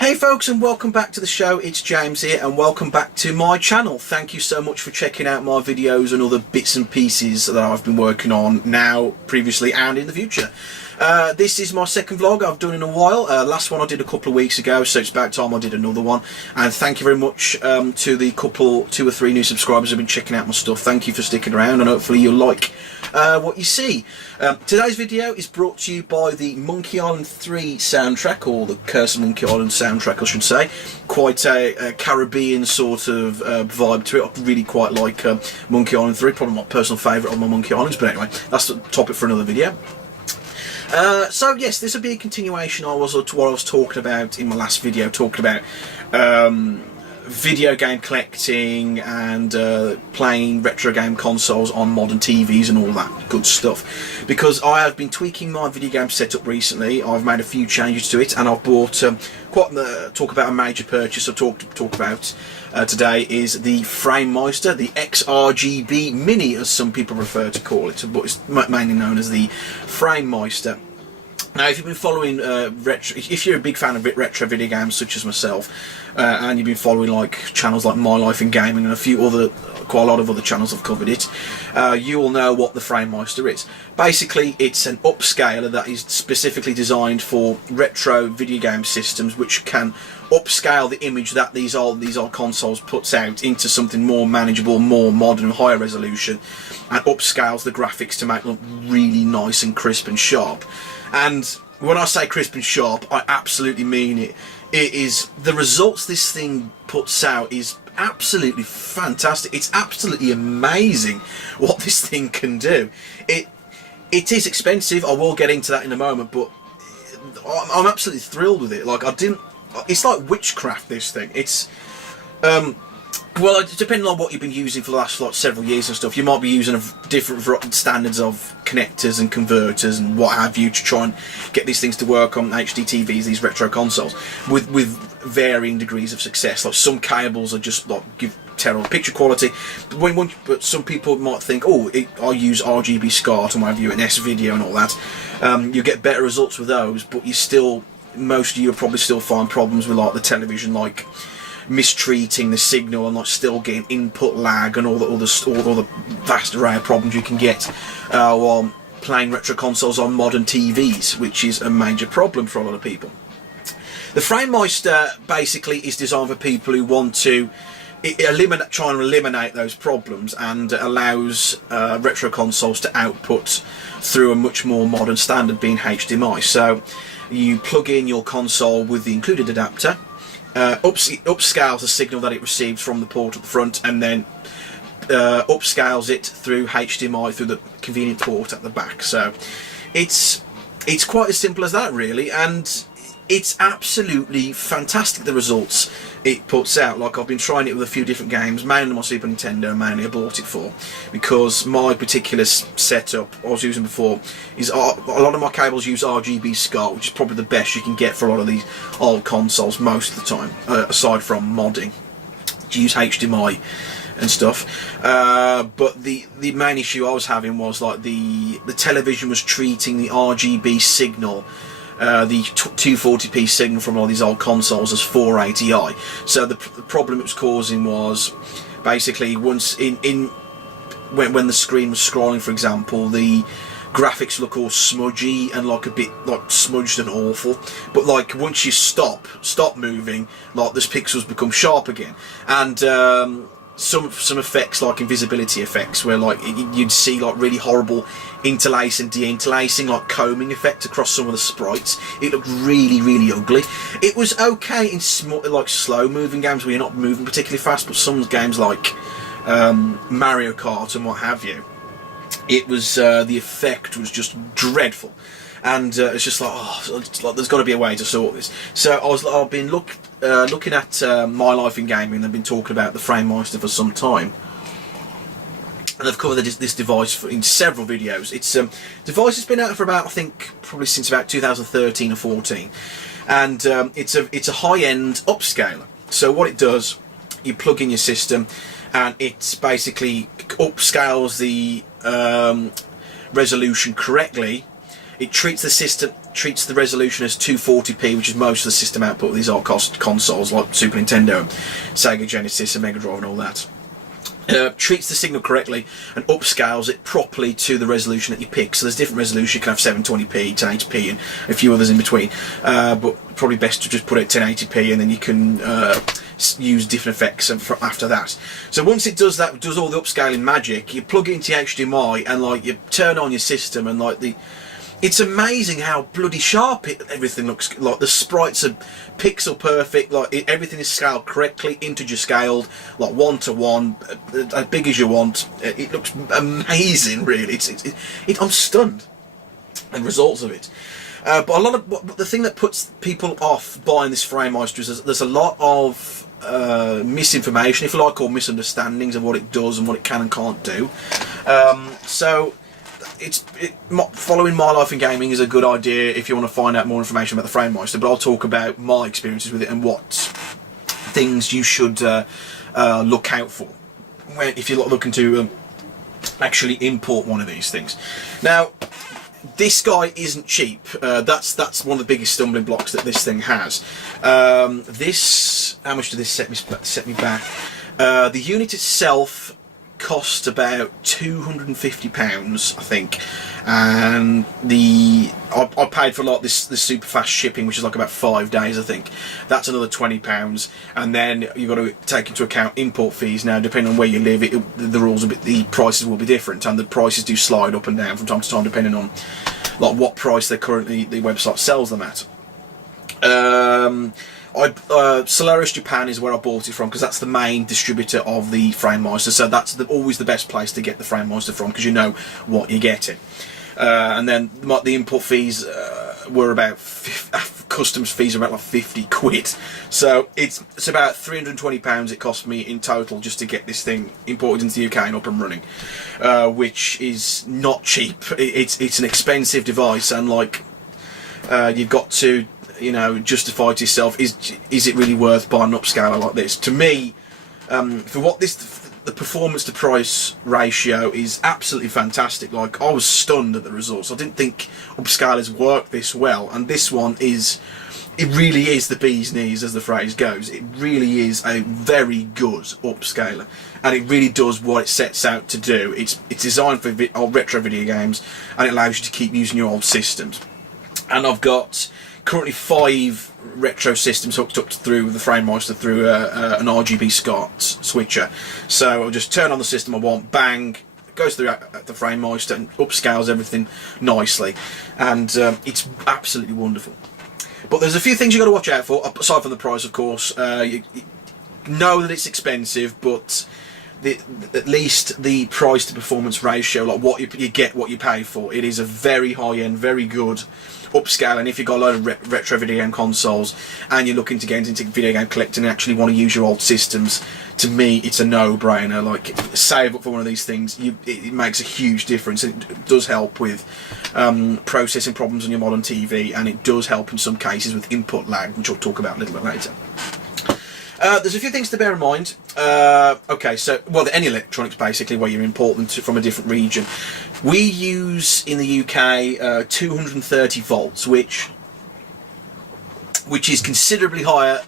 Hey folks, and welcome back to the show. It's James here, and welcome back to my channel. Thank you so much for checking out my videos and other bits and pieces that I've been working on now, previously, and in the future. This is my second vlog I've done in a while. Last one I did a couple of weeks ago, so it's about time I did another one. And thank you very much to the two or three new subscribers who've been checking out my stuff. Thank you for sticking around, and hopefully you'll like what you see. Today's video is brought to you by the Monkey Island 3 soundtrack, or the Curse of Monkey Island soundtrack I should say. Quite a Caribbean sort of vibe to it. I really quite like Monkey Island 3, probably my personal favourite of my Monkey Islands, but anyway, that's the topic for another video. So yes, this will be a continuation of what I was talking about in my last video, talking about video game collecting and playing retro game consoles on modern TVs and all that good stuff. Because I have been tweaking my video game setup recently. I've made a few changes to it, and I've bought talk about a major purchase I talk about today is the Framemeister, the XRGB Mini, as some people prefer to call it, but it's mainly known as the Framemeister. Now, if you've been following if you're a big fan of retro video games such as myself, and you've been following like channels like My Life in Gaming and quite a lot of other channels have covered it, you will know what the Framemeister is. Basically, it's an upscaler that is specifically designed for retro video game systems, which can upscale the image that these old consoles puts out into something more manageable, more modern, higher resolution, and upscales the graphics to make them look really nice and crisp and sharp. And when I say crisp and sharp, I absolutely mean it. It is, the results this thing puts out is absolutely fantastic. It's absolutely amazing what this thing can do. It is expensive. I will get into that in a moment, but I'm absolutely thrilled with it. Like, it's like witchcraft, this thing. It's well, depending on what you've been using for the last several years and stuff, you might be using different standards of connectors and converters and what have you to try and get these things to work on HD TVs, these retro consoles, with varying degrees of success. Like, some cables are just give terrible picture quality, but some people might think, oh, I use RGB SCART and what have you, and S-Video and all that. You get better results with those, but most of you will probably still find problems with like the television, like mistreating the signal and still getting input lag and all the vast array of problems you can get while playing retro consoles on modern TVs, which is a major problem for a lot of people. The Framemeister basically is designed for people who want to try and eliminate those problems, and allows retro consoles to output through a much more modern standard, being HDMI. So you plug in your console with the included adapter. Upscales the signal that it receives from the port at the front, and then upscales it through HDMI through the convenient port at the back. So it's quite as simple as that, really, and it's absolutely fantastic, the results it puts out. Like, I've been trying it with a few different games, mainly my Super Nintendo, mainly I bought it for, because my particular setup I was using before is a lot of my cables use RGB SCART, which is probably the best you can get for a lot of these old consoles most of the time, aside from modding. You use HDMI and stuff, but the main issue I was having was like the television was treating the RGB signal, the 240p signal from all these old consoles, as 480i. So the problem it was causing was basically once when the screen was scrolling, for example, the graphics look all smudgy and like a bit like smudged and awful. But like once you stop moving, like those pixels become sharp again. And some effects, like invisibility effects, where like you'd see like really horrible interlacing, de-interlacing, like combing effect across some of the sprites. It looked really, really ugly. It was okay in slow moving games where you're not moving particularly fast, but some games like Mario Kart and what have you, it was the effect was just dreadful. And it's just like, there's got to be a way to sort this. So I've been looking at My Life in Gaming, and I've been talking about the Framemeister for some time, and I've covered this device in several videos. It's device has been out for about, I think, probably since about 2013 or 14, and it's a high-end upscaler. So what it does, you plug in your system, and it basically upscales the resolution correctly. It treats the system treats the resolution as 240p, which is most of the system output of these old consoles like Super Nintendo, Sega Genesis and Mega Drive and all that. Treats the signal correctly and upscales it properly to the resolution that you pick. So there's different resolutions. You can have 720p, 1080p and a few others in between, but probably best to just put it at 1080p, and then you can use different effects after that. So once it does that, does all the upscaling magic, you plug it into HDMI and like you turn on your system, and like it's amazing how bloody sharp everything looks. Like the sprites are pixel perfect, like everything is scaled correctly, integer scaled, like 1:1, as big as you want. It looks amazing, really. I'm stunned at the results of it. But the thing that puts people off buying this Framemeister is there's a lot of misinformation, if you like, or misunderstandings of what it does and what it can and can't do. So following my life in gaming is a good idea if you want to find out more information about the Framemeister, but I'll talk about my experiences with it and what things you should look out for if you're looking to actually import one of these things. Now, this guy isn't cheap. That's one of the biggest stumbling blocks that this thing has. How much did this set me back? The unit itself cost about £250, I think, and I paid for this super fast shipping, which is like about 5 days, I think. That's another £20, and then you've got to take into account import fees. Now, depending on where you live, the prices will be different, and the prices do slide up and down from time to time, depending on like what price the website sells them at. Solaris Japan is where I bought it from, because that's the main distributor of the Framemeister, so that's always the best place to get the Framemeister from, because you know what you're getting. And then the import fees were about customs fees are about like 50 quid, so it's about £320 it cost me in total just to get this thing imported into the UK and up and running, which is not cheap. It's an expensive device, and like you've got to justify to yourself, is it really worth buying an upscaler like this? To me, for what the performance to price ratio is absolutely fantastic. Like, I was stunned at the results. I didn't think upscalers work this well, and this one it really is the bee's knees, as the phrase goes. It really is a very good upscaler, and it really does what it sets out to do. It's designed for old retro video games, and it allows you to keep using your old systems. And I've got currently 5 retro systems hooked up through the Framemeister through an RGB SCART switcher. So I'll just turn on the system I want, bang, it goes through the Framemeister and upscales everything nicely, and it's absolutely wonderful. But there's a few things you've got to watch out for, aside from the price, of course. You know that it's expensive, but at least the price to performance ratio, like what you get, what you pay for, it is a very high end, very good upscale. And if you've got a load of retro video game consoles and you're looking to get into video game collecting and actually want to use your old systems, to me it's a no-brainer. Like, save up for one of these things. It makes a huge difference. It does help with processing problems on your modern TV, and it does help in some cases with input lag, which I'll talk about a little bit later. There's a few things to bear in mind. Okay, so, well, any electronics basically where you're importing from a different region. We use in the UK 230 volts, which is considerably higher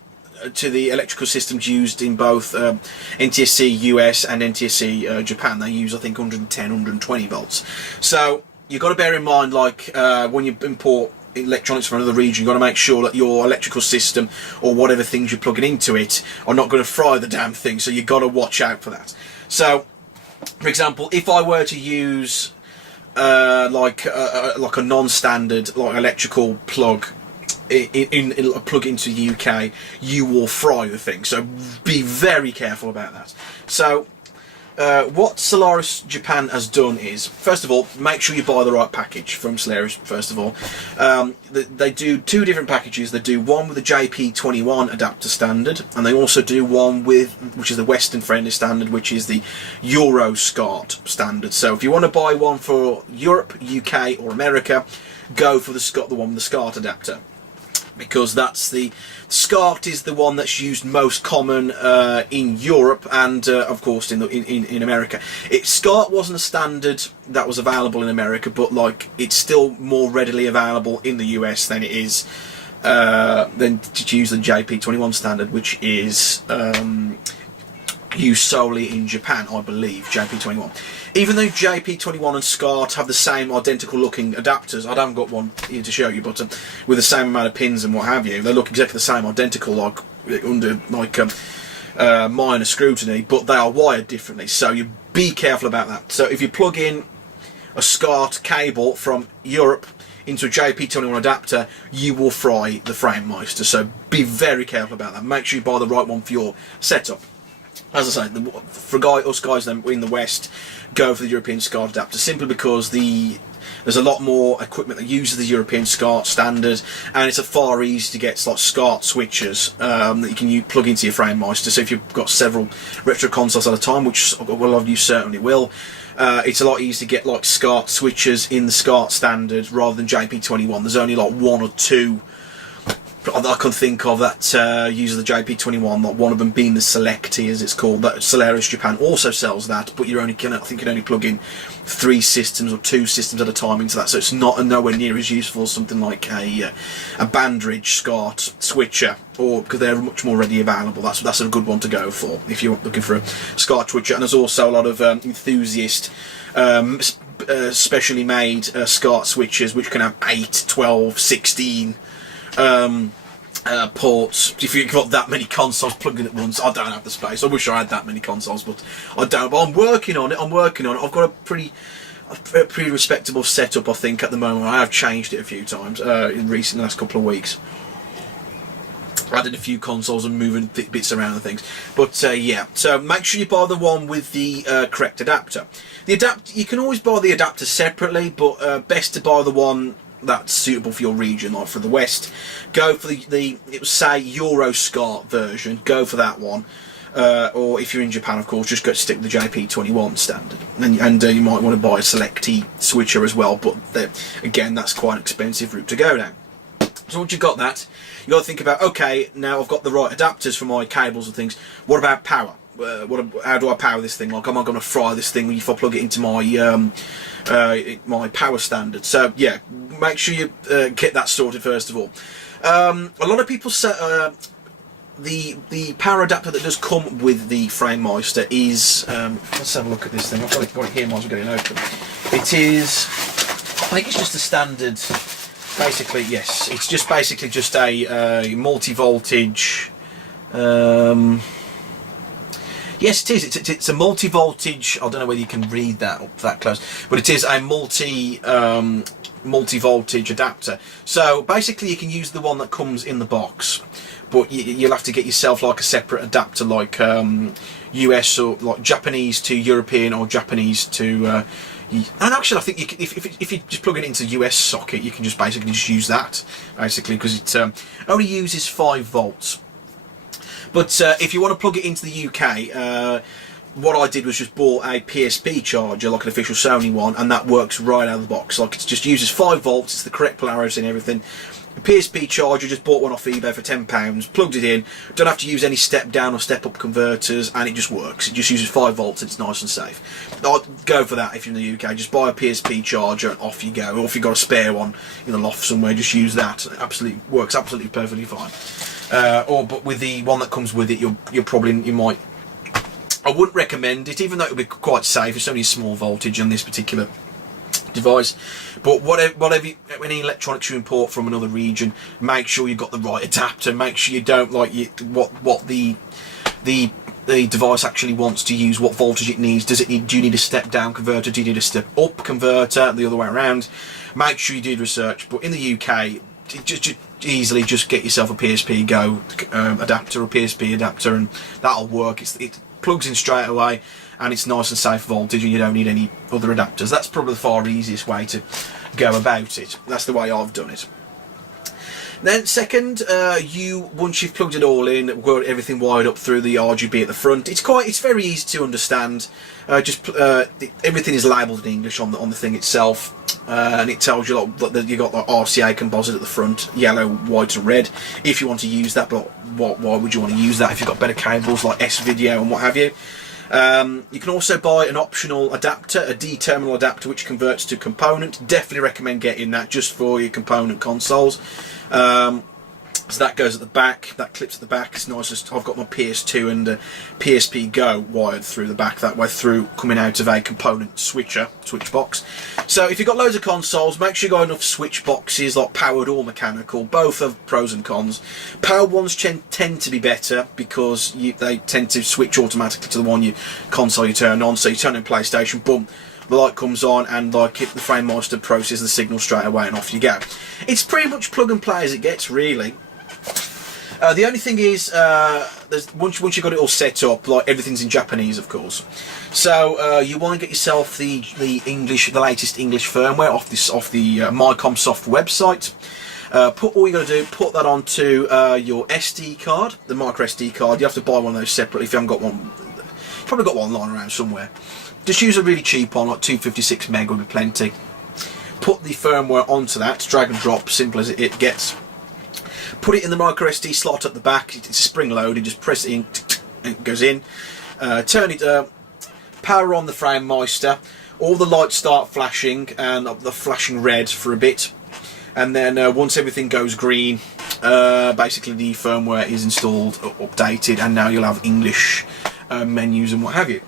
to the electrical systems used in both NTSC US and NTSC Japan. They use, I think, 110, 120 volts. So you've got to bear in mind, like, when you import electronics from another region, you've got to make sure that your electrical system or whatever things you're plugging into it are not going to fry the damn thing, so you've got to watch out for that. So, for example, if I were to use like a non-standard like electrical plug in a plug into the UK, you will fry the thing, so be very careful about that. So what Solaris Japan has done is, first of all, make sure you buy the right package from Solaris. First of all, they do 2 different packages. They do one with the JP21 adapter standard, and they also do one which is the Western friendly standard, which is the Euro SCART standard. So if you want to buy one for Europe, UK or America, go for the one with the SCART adapter, because that's the SCART is the one that's used most common in Europe and of course in America. SCART wasn't a standard that was available in America, but like it's still more readily available in the US than it is than to use the JP21 standard, which is used solely in Japan, I believe. JP21. Even though JP21 and SCART have the same identical looking adapters, I haven't got one here to show you, but with the same amount of pins and what have you, they look exactly the same, identical, like under like minor scrutiny, but they are wired differently, so you be careful about that. So if you plug in a SCART cable from Europe into a JP21 adapter, you will fry the Framemeister, so be very careful about that. Make sure you buy the right one for your setup. As I say, for us guys in the West, go for the European SCART adapter, simply because there's a lot more equipment that uses the European SCART standard, and it's a far easier to get like SCART switches that you can plug into your Framemeister. So if you've got several retro consoles at a time, which a lot of you certainly will, it's a lot easier to get like SCART switches in the SCART standard rather than JP21. There's only like one or two that I can think of that use the JP21, like one of them being the Selecti, as it's called. That Solaris Japan also sells that, but I think you can only plug in 3 systems or 2 systems at a time into that, so it's not nowhere near as useful as something like a Bandridge SCART switcher, or because they're much more readily available. That's a good one to go for if you're looking for a SCART switcher. And there's also a lot of enthusiast specially made SCART switches which can have 8, 12, 16 ports. If you've got that many consoles plugged in at once, I don't have the space. I wish I had that many consoles, but I don't. But I'm working on it. I've got a pretty respectable setup, I think, at the moment. I have changed it a few times in the last couple of weeks. Added a few consoles and moving bits around and things. But yeah, so make sure you buy the one with the correct adapter. You can always buy the adapter separately, but best to buy the one that's suitable for your region. Like for the West, go for it would say Euro SCART version, go for that one. Or if you're in Japan, of course, just go stick with the JP21 standard. And you might want to buy a Selecti switcher as well, but again, that's quite an expensive route to go down. So once you've got that, you've got to think about, okay, now I've got the right adapters for my cables and things, what about power? How do I power this thing? Like, am I going to fry this thing if I plug it into my my power standard? So yeah, make sure you get that sorted first of all. A lot of people say the power adapter that does come with the Framemeister is let's have a look at this thing. I've got it here whilst we're getting open. It is, I think it's just a standard. Basically, yes, it's just basically just a multi-voltage. Yes, it is. It's a multi-voltage. I don't know whether you can read that up that close, but it is a multi-voltage adapter. So basically, you can use the one that comes in the box, but you'll have to get yourself like a separate adapter, like US or like Japanese to European or Japanese to. And actually, I think you can, if you just plug it into the US socket, you can just basically just use that, basically, because it only uses 5 volts. But if you want to plug it into the UK, what I did was just bought a PSP charger, like an official Sony one, and that works right out of the box. Like, it just uses 5 volts, it's the correct polarity and everything. A PSP charger, just bought one off eBay for £10, plugged it in, don't have to use any step down or step up converters, and it just works. It just uses 5 volts, it's nice and safe. I'd go for that if you're in the UK. Just buy a PSP charger and off you go. Or if you've got a spare one in the loft somewhere, just use that. It works absolutely perfectly fine. But with the one that comes with it, you might. I wouldn't recommend it, even though it would be quite safe. It's only a small voltage on this particular device. But any electronics you import from another region, make sure you've got the right adapter. Make sure you don't what the device actually wants to use, what voltage it needs. Do you need a step down converter? Do you need a step up converter? The other way around. Make sure you do research. But in the UK, just easily just get yourself a PSP Go adapter or PSP adapter, and that'll work. It plugs in straight away, and it's nice and safe voltage, and you don't need any other adapters. That's probably the far easiest way to go about it. That's the way I've done it. Then second, once you've plugged it all in, got everything wired up through the RGB at the front, it's very easy to understand. Everything is labelled in English on the thing itself, and it tells you that you got like RCA composite at the front, yellow, white, and red. If you want to use that, but why would you want to use that if you've got better cables like S-Video and what have you? You can also buy an optional adapter, a D-terminal adapter, which converts to component. Definitely recommend getting that just for your component consoles. So that goes at the back, that clips at the back. It's nice. I've got my PS2 and PSP Go wired through the back that way, through coming out of a component switch box. So if you've got loads of consoles, make sure you've got enough switch boxes, like powered or mechanical. Both have pros and cons. Powered ones tend to be better because they tend to switch automatically to the one console you turn on. So you turn on PlayStation, boom, the light comes on, and like the Framemeister processes the signal straight away, and off you go. It's pretty much plug and play as it gets, really. The only thing is, once you've got it all set up, like everything's in Japanese, of course. So you want to get yourself the latest English firmware off the MyComSoft website. All you got to do, put that onto your SD card, the micro SD card. You have to buy one of those separately if you haven't got one. You've probably got one lying around somewhere. Just use a really cheap one, like 256 meg will be plenty. Put the firmware onto that, drag and drop, simple as it gets. Put it in the micro SD slot at the back. It's spring loaded. Just press it in, and it goes in. Turn it up. Power on the Framemeister. All the lights start flashing, and the flashing red for a bit. And then once everything goes green, basically the firmware is installed, updated, and now you'll have English menus and what have you.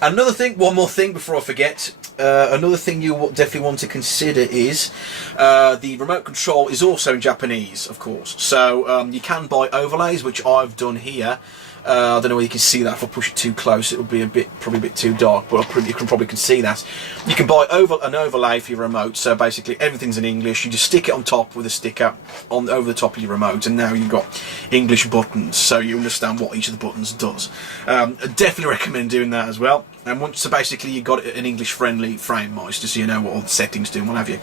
Another thing, one more thing before I forget. Another thing you definitely want to consider is the remote control is also in Japanese, of course. So you can buy overlays, which I've done here. I don't know whether you can see that. If I push it too close, it would be probably a bit too dark, but you probably can see that. You can buy an overlay for your remote. So basically, everything's in English. You just stick it on top with a sticker over the top of your remote, and now you've got English buttons, so you understand what each of the buttons does. I definitely recommend doing that as well. And so basically, you've got an English-friendly Framemeister, so you know what all the settings do and what have you.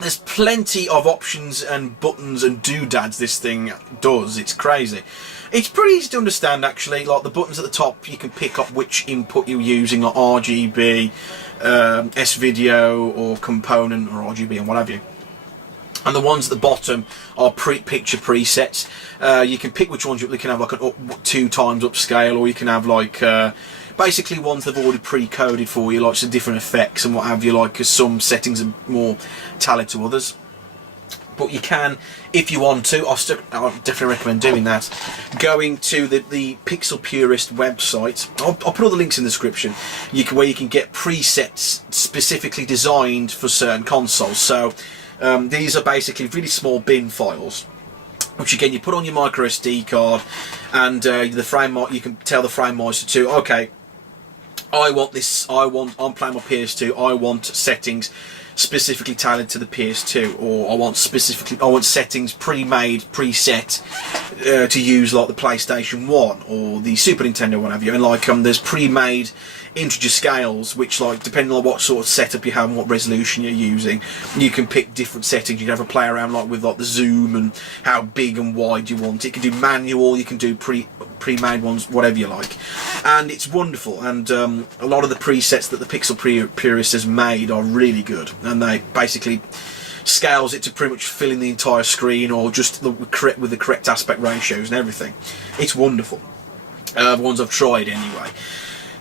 There's plenty of options and buttons and doodads this thing does. It's crazy. It's pretty easy to understand, actually. Like the buttons at the top, you can pick up which input you're using, like RGB, S-Video, or component, or RGB, and what have you. And the ones at the bottom are picture presets. You can pick which ones you can have, like an 2 times upscale, or you can have like basically ones they've already pre-coded for you, like some different effects and what have you. Like some settings are more tailored to others. But you can, if you want to, I definitely recommend doing that. Going to the Pixel Purist website, I'll put all the links in the description, where you can get presets specifically designed for certain consoles. So these are basically really small bin files, which again you put on your micro SD card, and you can tell the Framemeister to, okay, I'm playing my PS2, I want settings specifically tailored to the PS2, or I want settings pre-made, preset to use like the PlayStation 1 or the Super Nintendo, what have you. And like there's pre-made integer scales, which like depending on what sort of setup you have and what resolution you're using, you can pick different settings. You can have a play around like with like the zoom and how big and wide you want it. You can do manual, you can do pre-made ones, whatever you like, and it's wonderful. And a lot of the presets that the Pixel Purist has made are really good, and they basically scales it to pretty much fill in the entire screen, or just with the correct aspect ratios and everything. It's wonderful. The ones I've tried anyway.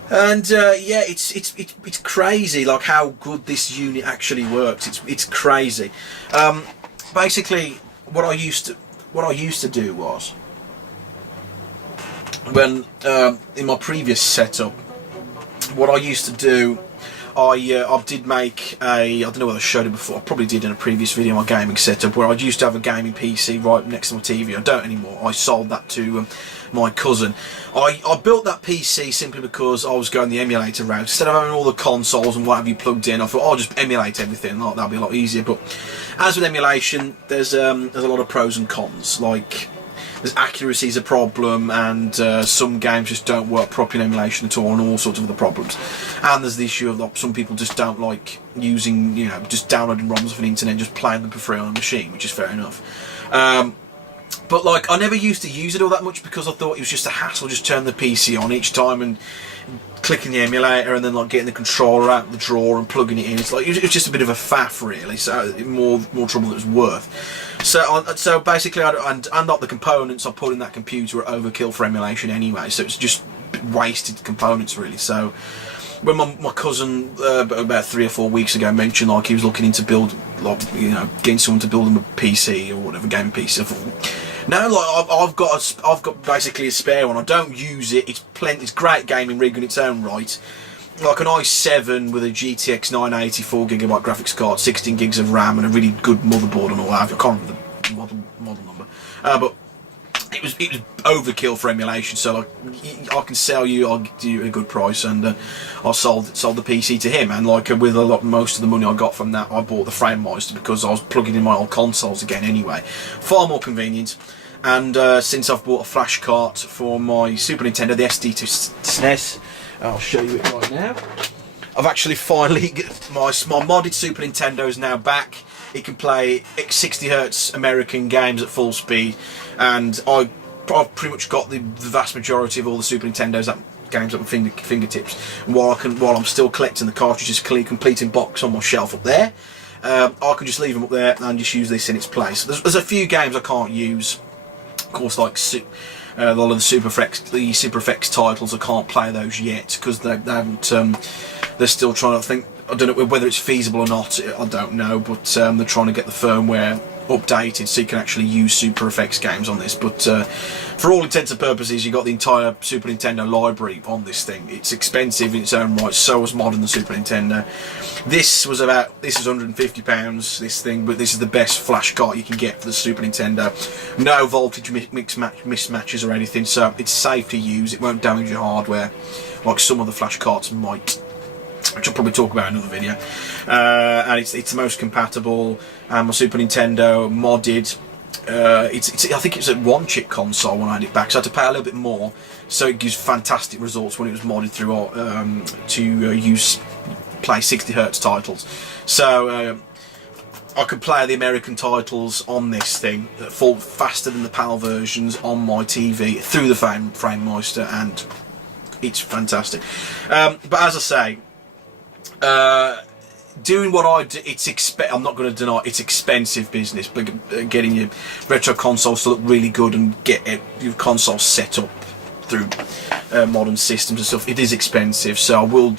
And yeah, it's crazy like how good this unit actually works. It's crazy. Basically, what I used to do was, when in my previous setup, what I used to do, I did make I don't know whether I showed it before, I probably did in a previous video, my gaming setup, where I used to have a gaming PC right next to my TV. I don't anymore. I sold that to my cousin. I built that PC simply because I was going the emulator route. Instead of having all the consoles and what have you plugged in, I thought, I'll just emulate everything, like, that'll be a lot easier. But as with emulation, there's a lot of pros and cons. Like, there's accuracy is a problem, and some games just don't work properly in emulation at all, and all sorts of other problems. And there's the issue of some people just don't like using, just downloading ROMs off the internet and just playing them for free on a machine, which is fair enough. But like, I never used to use it all that much because I thought it was just a hassle, just turn the PC on each time and clicking the emulator and then like getting the controller out of the drawer and plugging it in. It's like, it's just a bit of a faff really, so more trouble than it was worth. So basically, and not the components I put in that computer are overkill for emulation anyway, so it's just wasted components really. So when my cousin about 3 or 4 weeks ago mentioned like he was looking into getting someone to build him a PC or whatever, gaming PC, I thought, no, like I've got basically a spare one. I don't use it. It's great gaming rig in its own right. Like an i7 with a GTX 980 4GB graphics card, 16 gigs of RAM, and a really good motherboard and all that. I can't remember the model number, but it was overkill for emulation. So like, I can sell you, I'll give you a good price, and I sold the PC to him. And like with most of the money I got from that, I bought the Framemeister because I was plugging in my old consoles again anyway. Far more convenient. And since I've bought a flash cart for my Super Nintendo, the SD to SNES, I'll show you it right now. I've actually finally my modded Super Nintendo is now back. It can play 60Hz American games at full speed, and I've pretty much got the vast majority of all the Super Nintendo's games at my fingertips. And while I'm still collecting the cartridges, completing box on my shelf up there, I can just leave them up there and just use this in its place. There's a few games I can't use, of course, like a lot of the Super Effects titles. I can't play those yet because they haven't. They're still trying to think. I don't know whether it's feasible or not. I don't know, but they're trying to get the firmware updated so you can actually use Super Effects games on this. But for all intents and purposes, you got the entire Super Nintendo library on this thing. It's expensive in its own right. So was modding the Super Nintendo. This was £150. This thing, but this is the best flash cart you can get for the Super Nintendo. No voltage mismatches or anything, so it's safe to use. It won't damage your hardware like some of the flash carts might, which I'll probably talk about in another video. And it's the most compatible. My Super Nintendo modded. I think it's a one-chip console when I had it back, so I had to pay a little bit more. So it gives fantastic results when it was modded through to play 60Hz titles. So I could play the American titles on this thing faster than the PAL versions on my TV through the Framemeister, and it's fantastic. But as I say, doing what I do, I'm not going to deny it's expensive business, but getting your retro consoles to look really good and get your consoles set up through modern systems and stuff, it is expensive. So I will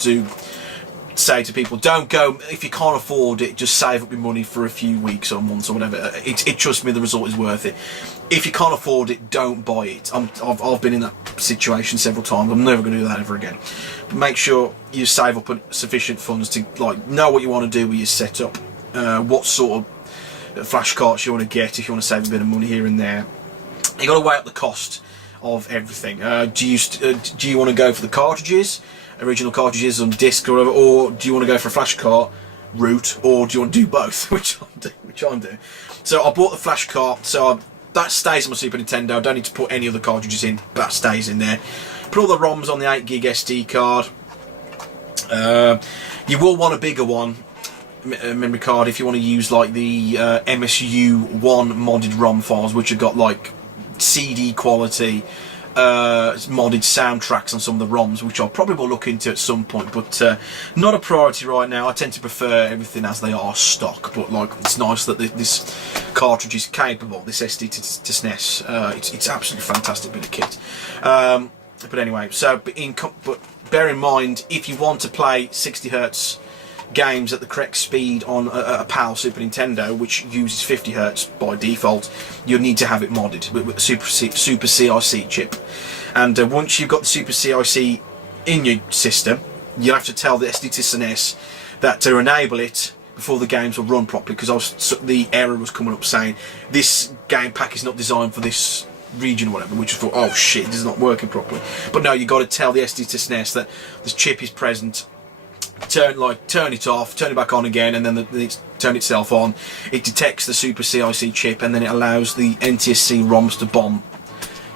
say to people, don't go if you can't afford it. Just save up your money for a few weeks or months or whatever. Trust me, the result is worth it. If you can't afford it, don't buy it. I've been in that situation several times. I'm never going to do that ever again. But make sure you save up sufficient funds to know what you want to do with your setup, what sort of flash carts you want to get if you want to save a bit of money here and there. You got to weigh up the cost of everything. Do you want to go for the cartridges, original cartridges on disc or whatever, or do you want to go for a flash cart route, or do you want to do both? which I'm doing. So I bought the flash cart, so that stays on my Super Nintendo. I don't need to put any other cartridges in. That stays in there. Put all the ROMs on the 8GB SD card. You will want a bigger one, memory card, if you want to use like the MSU1 modded ROM files, which have got like CD quality modded soundtracks on some of the ROMs, which I probably will look into at some point, but not a priority right now. I tend to prefer everything as they are stock, but like it's nice that this cartridge is capable, this SD to SNES. It's absolutely fantastic bit of kit. But anyway, but bear in mind, if you want to play 60Hz games at the correct speed on a PAL Super Nintendo, which uses 50Hz by default, you'll need to have it modded with a Super CIC chip. And once you've got the Super CIC in your system, you'll have to tell the SD to SNES that to enable it before the games will run properly, because the error was coming up saying this game pack is not designed for this region or whatever, which I thought, oh shit, this is not working properly. But no, you've got to tell the SD to SNES that this chip is present. Turn it off, turn it back on again, and then it's turned itself on. It detects the Super CIC chip, and then it allows the NTSC ROMs to bomb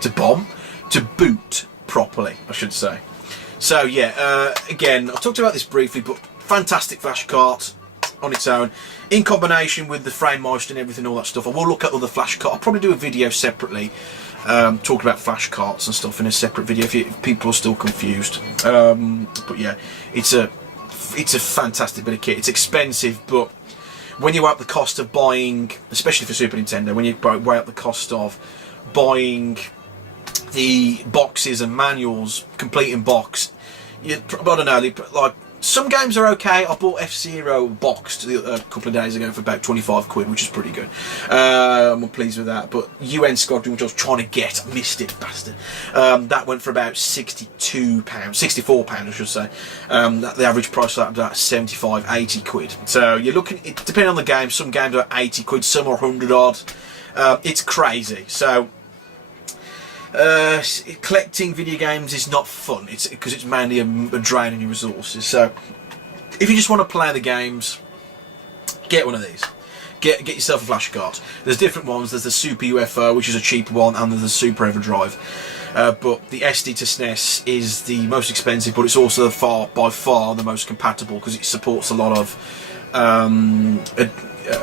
to boot properly, I should say. So yeah, again, I talked about this briefly, but fantastic flash cart on its own, in combination with the Framemeister and everything, all that stuff. I will look at other flash carts. I'll probably do a video separately, talking about flash carts and stuff in a separate video if people are still confused. But yeah, it's a fantastic bit of kit. It's expensive, but when you weigh up the cost of buying, especially for Super Nintendo, when you weigh up the cost of buying the boxes and manuals, complete in box, I don't know, like, some games are okay. I bought F-Zero boxed a couple of days ago for about 25 quid, which is pretty good. I'm pleased with that. But UN Squadron, which I was trying to get, I missed it, bastard. That went for about £62, £64 I should say. The average price of that was about 75, 80 quid. So you're looking, depending on the game, some games are 80 quid, some are 100 odd. It's crazy. So collecting video games is not fun. It's because it's mainly a drain on your resources. So if you just want to play the games, get one of these. Get yourself a flash cart. There's different ones. There's the Super UFO, which is a cheaper one, and there's the Super Everdrive. But the SD to SNES is the most expensive, but it's also by far the most compatible because it supports a lot of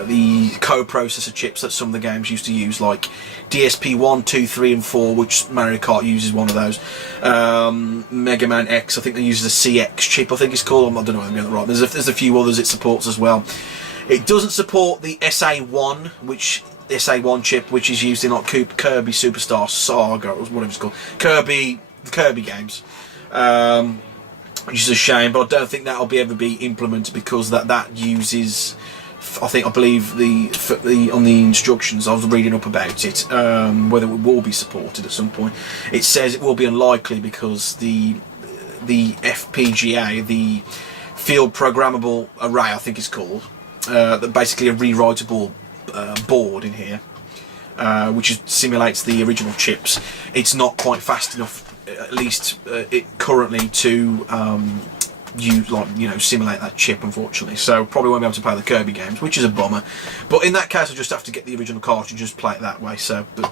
the co-processor chips that some of the games used to use, like DSP 1, 2, 3 and 4, which Mario Kart uses one of those. Mega Man X, I think they use the CX chip, I think it's called. I don't know if I'm getting it right. There's a few others it supports as well. It doesn't support the SA1 chip, which is used in like Kirby Superstar Saga, or whatever it's called. The Kirby games. Which is a shame, but I don't think that'll ever be implemented because that uses, I believe on the instructions I was reading up about it, whether it will be supported at some point. It says it will be unlikely because the FPGA, the Field Programmable Array, I think it's called, basically a rewritable board in here, which simulates the original chips. It's not quite fast enough, at least currently, to simulate that chip, unfortunately. So probably won't be able to play the Kirby games, which is a bummer. But in that case, I'll just have to get the original cartridge and just play it that way. So, but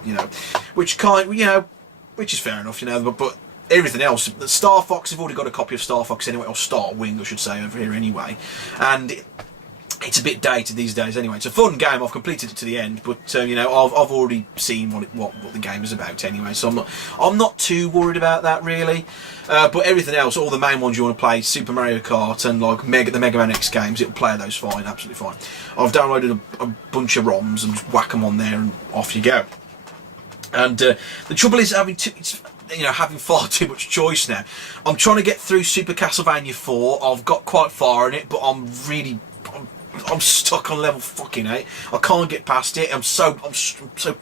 which is fair enough, But everything else, Star Fox, I've already got a copy of Star Fox anyway, or Star Wing, I should say, over here anyway, and it's a bit dated these days anyway. It's a fun game. I've completed it to the end, but I've already seen what the game is about anyway, so I'm not too worried about that really. But everything else, all the main ones you want to play, Super Mario Kart and like the Mega Man X games, it'll play those fine, absolutely fine. I've downloaded a bunch of ROMs and just whack them on there and off you go. And the trouble is having far too much choice now. I'm trying to get through Super Castlevania 4. I've got quite far in it, but I'm stuck on level fucking 8. I can't get past it. I'm so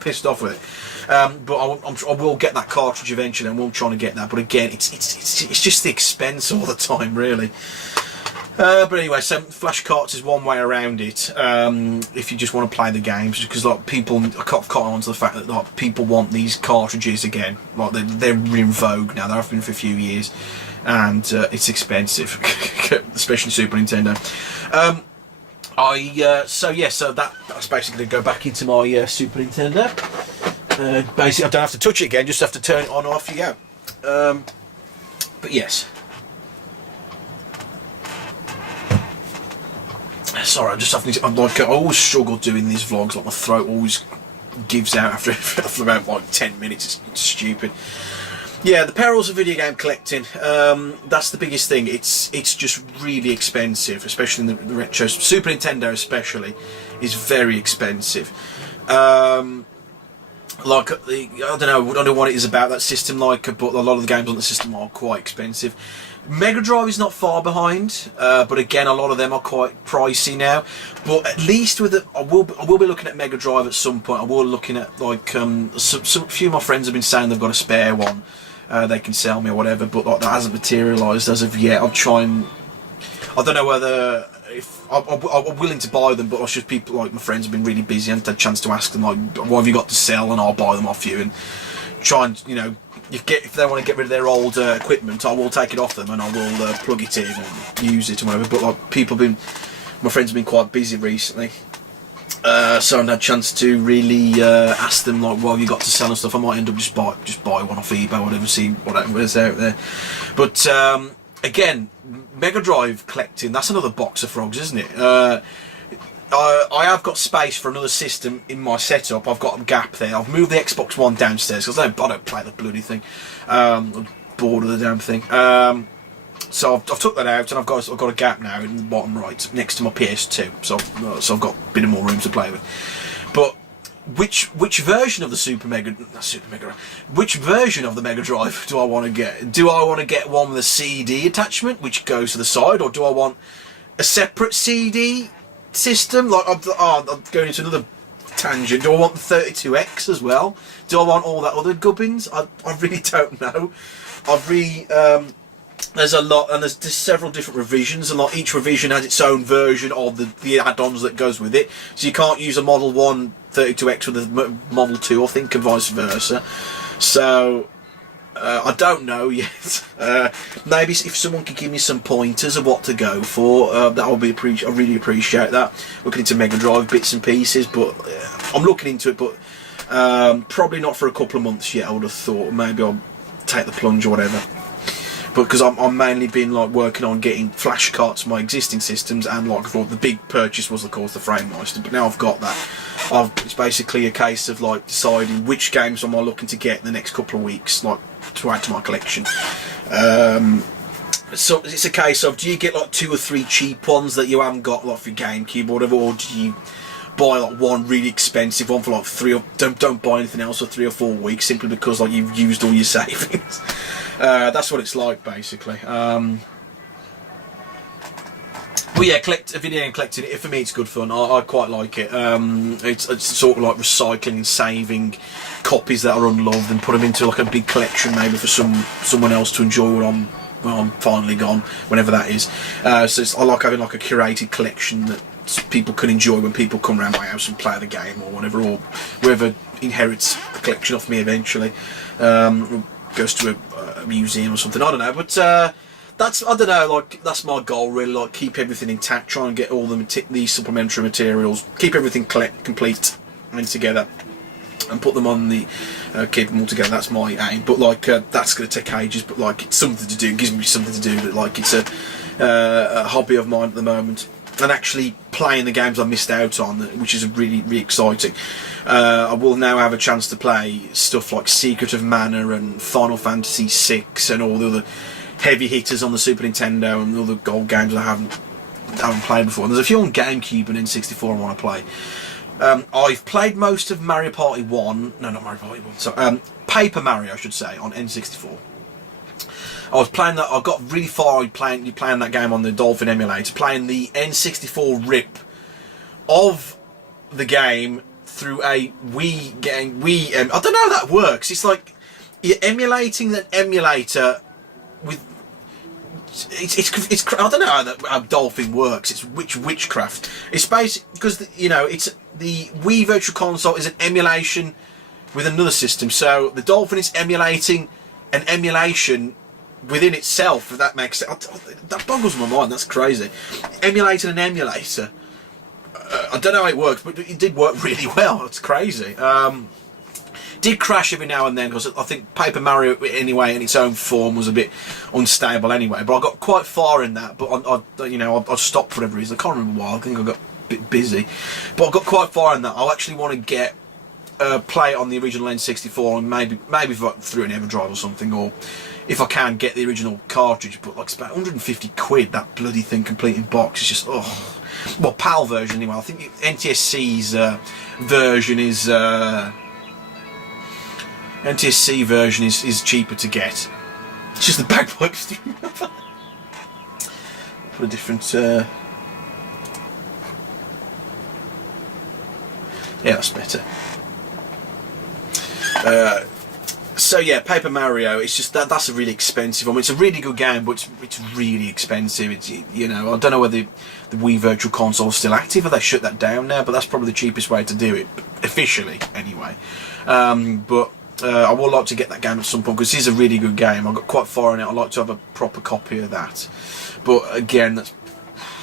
pissed off with it. But I will get that cartridge eventually, and we'll try to get that. But again, it's just the expense all the time, really. But anyway, so flash carts is one way around it. If you just want to play the games, because like people, I caught on to the fact that like people want these cartridges again. Like they're in vogue now. They have been for a few years, and it's expensive, especially Super Nintendo. So that's basically go back into my Super Nintendo. Basically, I don't have to touch it again; just have to turn it on and off you go. But yes. Sorry, I just have to. I always struggle doing these vlogs. Like my throat always gives out after about like 10 minutes. It's stupid. Yeah, the perils of video game collecting. That's the biggest thing. It's just really expensive, especially in the retro. Super Nintendo especially is very expensive. I don't know what it is about that system, but a lot of the games on the system are quite expensive. Mega Drive is not far behind, but again, a lot of them are quite pricey now. But at least with it, I will be looking at Mega Drive at some point. I will be looking at a few of my friends have been saying they've got a spare one. They can sell me or whatever, but like, that hasn't materialised as of yet. I'll try and I don't know whether I'm willing to buy them, but it's just people like my friends have been really busy. I haven't had a chance to ask them like, what have you got to sell, and I'll buy them off you and try and if they want to get rid of their old equipment, I will take it off them and I will plug it in and use it or whatever. But like my friends have been quite busy recently. So I had a chance to really ask them like, well, you got to sell and stuff. I might end up just buy one off eBay or whatever, see whatever's out there. But again, Mega Drive collecting, that's another box of frogs, isn't it? I have got space for another system in my setup. I've got a gap there. I've moved the Xbox One downstairs because I don't play the bloody thing. I'm bored of the damn thing. So I've took that out, and I've got a gap now in the bottom right next to my PS2. So I've got a bit of more room to play with. But which version of the which version of the Mega Drive do I want to get? Do I want to get one with a CD attachment which goes to the side, or do I want a separate CD system? Like I'm going into another tangent. Do I want the 32X as well? Do I want all that other gubbins? I really don't know. There's a lot, and there's several different revisions, and like each revision has its own version of the add-ons that goes with it. So you can't use a Model 1 32X with a Model 2, I think, and vice versa. So I don't know yet. Maybe if someone could give me some pointers of what to go for, that would be I really appreciate that. Looking into Mega Drive bits and pieces, but I'm looking into it, but probably not for a couple of months yet. I would have thought maybe I'll take the plunge or whatever. But because I'm mainly been like working on getting flash carts for my existing systems, and like I thought the big purchase was of course the Framemeister, but now I've got that, it's basically a case of like deciding which games am I looking to get in the next couple of weeks, like to add to my collection. So it's a case of, do you get like 2 or 3 cheap ones that you haven't got like for your GameCube or whatever, or do you buy like one really expensive one for like 3 or don't buy anything else for 3 or 4 weeks simply because like you've used all your savings. That's what it's like basically. But yeah, video game collecting, for me it's good fun. I quite like it. It's sort of like recycling and saving copies that are unloved and put them into like a big collection maybe for someone else to enjoy when I'm finally gone, whenever that is. So I like having like a curated collection that people can enjoy when people come around my house and play the game or whatever, or whoever inherits the collection off me eventually goes to a museum or something, I don't know. But that's my goal really, like keep everything intact, try and get all these supplementary materials, keep everything complete and together, and put them on the keep them all together. That's my aim. But like that's going to take ages, but like it's something to do, it gives me something to do, but like it's a hobby of mine at the moment. And actually playing the games I missed out on, which is really, really exciting. I will now have a chance to play stuff like Secret of Mana and Final Fantasy VI and all the other heavy hitters on the Super Nintendo and all the old games I haven't played before. And there's a few on GameCube and N64 I want to play. I've played most of Mario Party 1, no, not Mario Party 1, sorry, Paper Mario I should say, on N64. I was playing that. I got really far playing that game on the Dolphin emulator, playing the N64 rip of the game through a Wii game. I don't know how that works. It's like you're emulating the emulator with. It's I don't know how Dolphin works. It's witchcraft. It's basically because it's the Wii Virtual Console is an emulation with another system. So the Dolphin is emulating an emulation within itself, if that makes sense. That boggles my mind. That's crazy. Emulating an emulator. I don't know how it works, but it did work really well. It's crazy. Did crash every now and then because I think Paper Mario anyway in its own form was a bit unstable anyway. But I got quite far in that. But I stopped for whatever reason. I can't remember why. I think I got a bit busy. But I got quite far in that. I actually want to get play it on the original N64 and maybe through an EverDrive or something, or if I can get the original cartridge. But like it's about 150 quid, that bloody thing complete in box. It's just well, PAL version anyway. I think NTSC's version is NTSC version is cheaper to get. It's just the bagpipes. Put a different yeah, that's better. So yeah, Paper Mario. It's just that's a really expensive one. It's a really good game, but it's really expensive. It's I don't know whether the Wii Virtual Console is still active or they shut that down now. But that's probably the cheapest way to do it officially, anyway. But I would like to get that game at some point because it is a really good game. I got quite far in it. I'd like to have a proper copy of that. But again,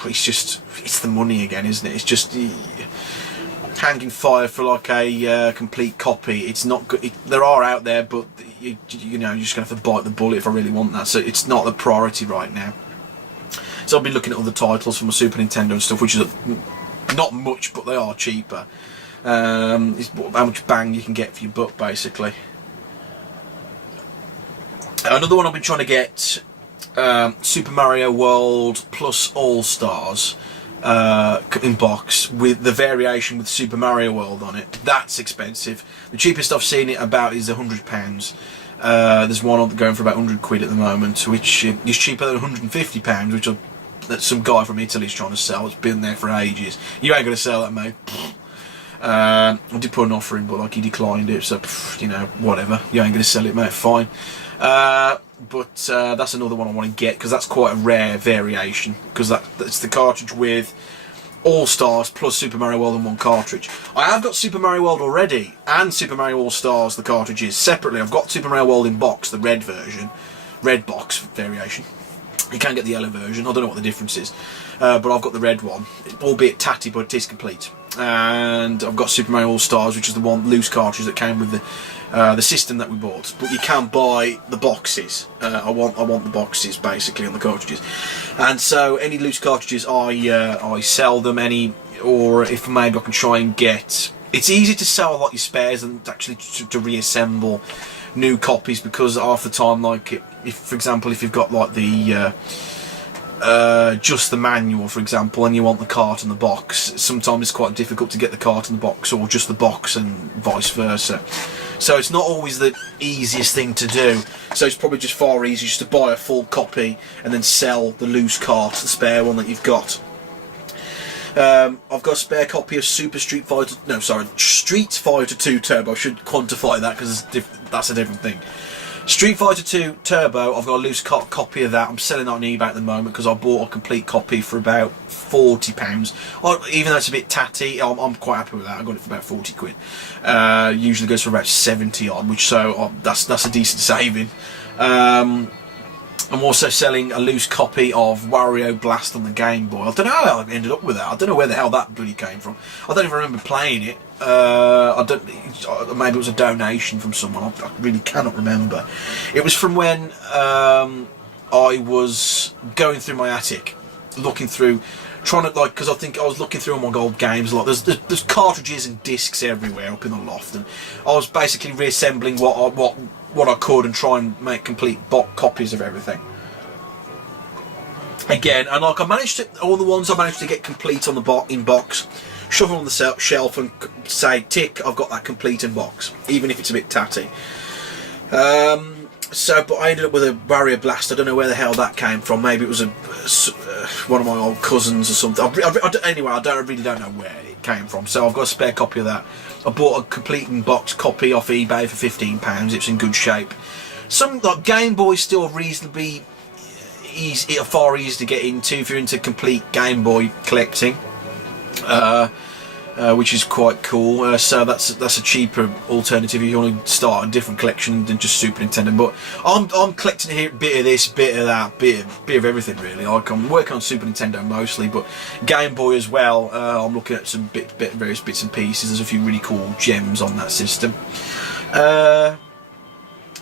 it's the money again, isn't it? It's just hanging fire for like a complete copy. It's not good. There are out there, but you know, you're just gonna have to bite the bullet if I really want that. So it's not the priority right now. So I've been looking at other titles from my Super Nintendo and stuff, which is not much, but they are cheaper. It's how much bang you can get for your buck, basically. Another one I've been trying to get, Super Mario World plus All Stars in box with the variation with Super Mario World on it. That's expensive. The cheapest I've seen it about is £100. There's one going for about 100 quid at the moment, which is cheaper than £150, which that some guy from Italy's trying to sell. It's been there for ages. You ain't gonna sell that, mate. I did put an offer in, but like he declined it, so you know, whatever. You ain't gonna sell it, mate. Fine. But that's another one I want to get because that's quite a rare variation, because that's the cartridge with All Stars plus Super Mario World in one cartridge. I have got Super Mario World already and Super Mario All Stars, the cartridges, separately. I've got Super Mario World in box, the red version, red box variation. You can get the yellow version. I don't know what the difference is, but I've got the red one, albeit tatty, but it is complete. And I've got Super Mario All Stars, which is the one loose cartridge that came with the system that we bought. But you can buy the boxes. I want the boxes basically on the cartridges. And so any loose cartridges, I sell them. Or if maybe I can try and get. It's easy to sell a lot of your spares and actually to reassemble new copies, because half the time, like if for example, if you've got like the just the manual, for example, and you want the cart and the box, sometimes it's quite difficult to get the cart and the box, or just the box and vice versa. So it's not always the easiest thing to do. So it's probably just far easier just to buy a full copy and then sell the loose cart, the spare one that you've got. I've got a spare copy of Street Fighter 2 Turbo. I should quantify that because that's a different thing. Street Fighter 2 Turbo, I've got a loose copy of that. I'm selling that on eBay at the moment because I bought a complete copy for about £40. Even though it's a bit tatty, I'm quite happy with that. I got it for about 40 quid. Usually goes for about 70 odd, which that's a decent saving. I'm also selling a loose copy of Wario Blast on the Game Boy. I don't know how I ended up with that. I don't know where the hell that bloody came from. I don't even remember playing it. Maybe it was a donation from someone. I really cannot remember. It was from when I was going through my attic, looking through, trying to because I think I was looking through all my old games. Like there's cartridges and discs everywhere up in the loft, and I was basically reassembling what I could and try and make complete copies of everything. Again, and like all the ones I managed to get complete on the in box, shove them on the shelf and say, tick, I've got that complete in box, even if it's a bit tatty. But I ended up with a Wario Blast. I don't know where the hell that came from. Maybe it was one of my old cousins or something. Anyway, I really don't know where it came from. So I've got a spare copy of that. I bought a complete in box copy off eBay for £15. It's in good shape. Some like Game Boy still reasonably far easier to get into if you're into complete Game Boy collecting. Which is quite cool. So that's a cheaper alternative if you want to start a different collection than just Super Nintendo. But I'm collecting here, bit of this, bit of that, bit of everything really. I'm working on Super Nintendo mostly, but Game Boy as well. I'm looking at some various bits and pieces. There's a few really cool gems on that system.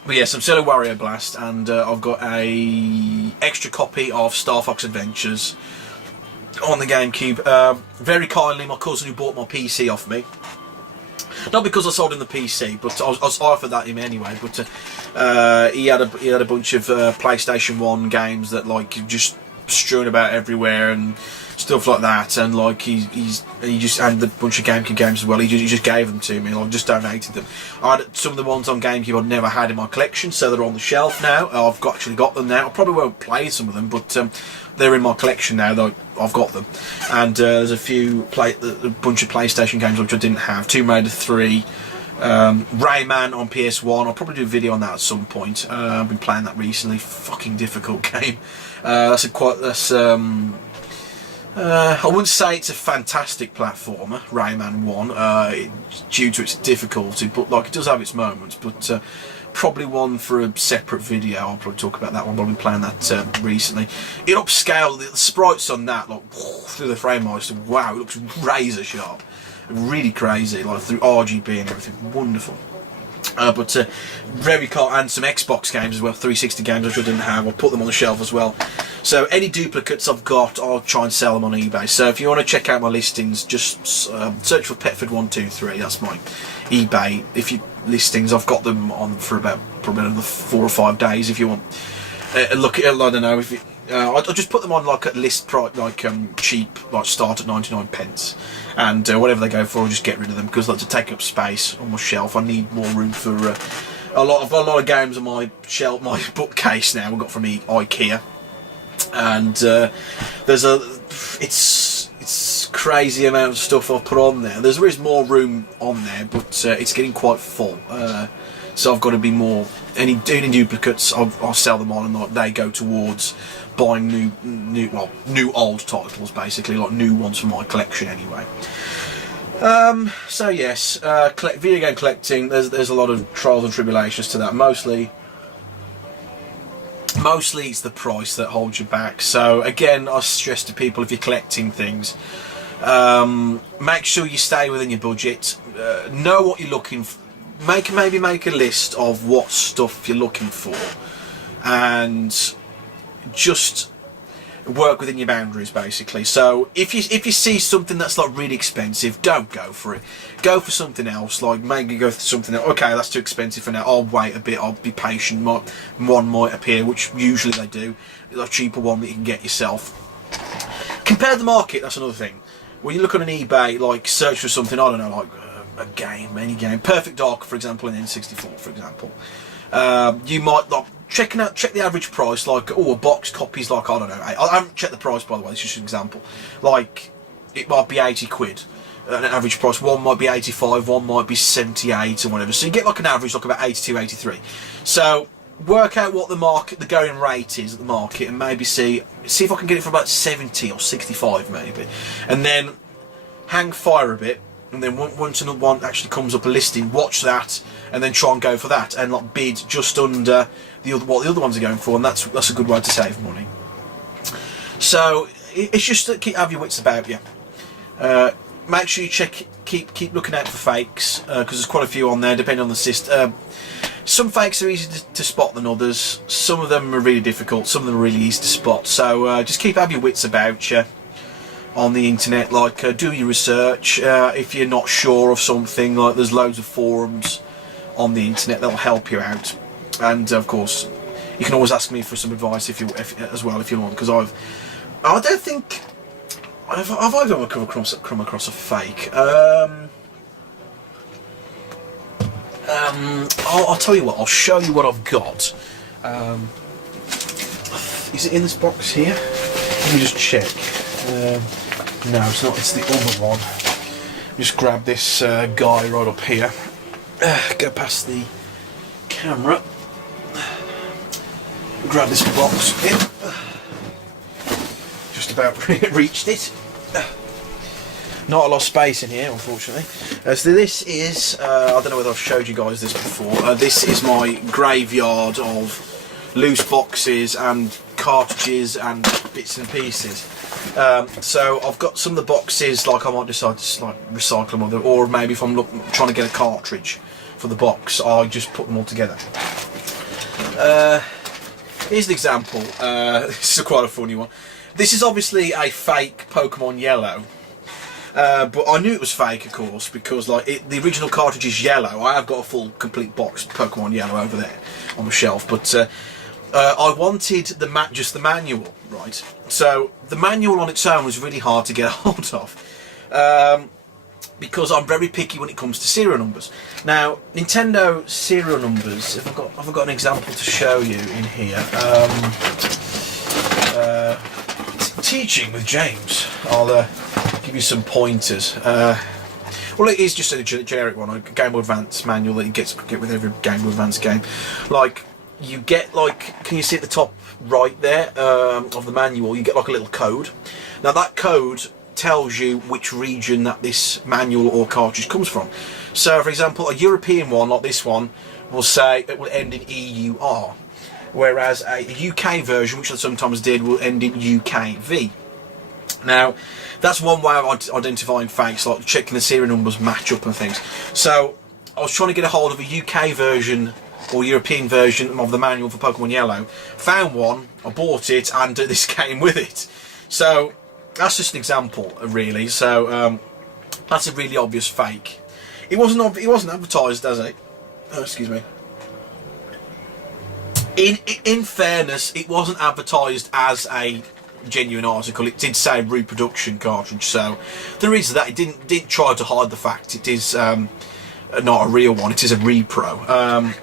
But yes, I'm selling Wario Blast, and I've got a extra copy of Star Fox Adventures on the GameCube. Very kindly, my cousin who bought my PC off me, not because I sold him the PC, but I offered that him anyway. But he had a bunch of PlayStation 1 games that like just strewn about everywhere and stuff like that, and like he just had a bunch of GameCube games as well. He just gave them to me, and I just donated them. I had some of the ones on GameCube I'd never had in my collection, so they're on the shelf now. I've actually got them now. I probably won't play some of them, but they're in my collection now, though I've got them. And there's a bunch of PlayStation games which I didn't have. Tomb Raider 3, Rayman on PS1. I'll probably do a video on that at some point. I've been playing that recently. Fucking difficult game. I wouldn't say it's a fantastic platformer, Rayman 1, due to its difficulty, but like it does have its moments. But probably one for a separate video. I'll probably talk about that one, but I've been playing that recently. It upscaled the sprites on that, like through the Framemeister. Wow, it looks razor sharp. really crazy, like through RGB and everything, wonderful. But very cool, and some Xbox games as well, 360 games which I didn't have. I'll put them on the shelf as well. So any duplicates I've got, I'll try and sell them on eBay. So if you want to check out my listings, just search for Petford123. That's my eBay. If you listings, I've got them on for about probably another 4 or 5 days. If you want, look at, I don't know if you. I'll just put them on like at list price, like cheap, like start at 99 pence, and whatever they go for, I'll just get rid of them because like to take up space on my shelf. I need more room for a lot of games on my shelf, my bookcase now. I've got from IKEA, and it's crazy amount of stuff I've put on there. There is more room on there, but it's getting quite full. So I've got to be more. Any duplicates, I'll sell them on, and like, they go towards buying new old titles, basically, like new ones for my collection anyway. So yes, video game collecting. There's a lot of trials and tribulations to that. Mostly it's the price that holds you back. So again, I stress to people, if you're collecting things, make sure you stay within your budget. Know what you're looking for. Maybe make a list of what stuff you're looking for, and just work within your boundaries, basically. So if you see something that's like really expensive, don't go for it. Go for something else. Like maybe go for something else. Okay, that's too expensive for now. I'll wait a bit. I'll be patient. One might appear, which usually they do. A cheaper one that you can get yourself. Compare the market. That's another thing. When you look on an eBay, like search for something, I don't know, like a game, any game, Perfect Dark, for example, in N64, for example. You might like check the average price, like a box copy's like, I don't know, I haven't checked the price, by the way, this is just an example. Like it might be 80 quid, an average price. One might be 85, one might be 78 or whatever. So you get like an average, like about 82, 83. So work out what the going rate is at the market, and maybe see if I can get it for about 70 or 65 maybe, and then hang fire a bit. And then once another one actually comes up a listing, watch that, and then try and go for that, and like bid just under what the other ones are going for, and that's a good way to save money. So it's just that have your wits about you. Make sure you keep looking out for fakes, because there's quite a few on there, depending on the system. Some fakes are easy to spot than others. Some of them are really difficult. Some of them are really easy to spot. So just have your wits about you on the internet. Like do your research. If you're not sure of something, like there's loads of forums on the internet that'll help you out, and of course you can always ask me for some advice if you want, because I don't think I've ever come across a fake. I'll tell you what, I'll show you what I've got. Is it in this box here? Let me just check. No, it's not, it's the other one. Just grab this guy right up here. Go past the camera. Grab this box in. Just about reached it. Not a lot of space in here, unfortunately. So this is, I don't know whether I've showed you guys this before. This is my graveyard of loose boxes and cartridges and bits and pieces. So I've got some of the boxes, like I might decide to like recycle them, or maybe if I'm trying to get a cartridge for the box, I just put them all together. Here's an example. This is quite a funny one. This is obviously a fake Pokemon Yellow, but I knew it was fake, of course, because like the original cartridge is yellow. I have got a full complete box Pokemon Yellow over there on the shelf, but I wanted just the manual, right? So the manual on its own was really hard to get a hold of, because I'm very picky when it comes to serial numbers. Now, Nintendo serial numbers, have I got an example to show you in here? Teaching with James. I'll give you some pointers. Well, it is just a generic one, a Game Boy Advance manual that you get with every Game Boy Advance game. Like, you get like, can you see at the top right there of the manual, you get like a little code. Now that code tells you which region that this manual or cartridge comes from. So for example, a European one like this one will say it will end in EUR, whereas a UK version, which I sometimes did, will end in UKV. Now, that's one way of identifying fakes, like checking the serial numbers match up and things. So, I was trying to get a hold of a UK version or European version of the manual for Pokemon Yellow. Found one, I bought it, and this came with it. So, that's just an example, really. So, that's a really obvious fake. It wasn't advertised as a... Oh, excuse me. In fairness, it wasn't advertised as a genuine article. It did say reproduction cartridge, so there is that. It didn't try to hide the fact it is not a real one. It is a repro.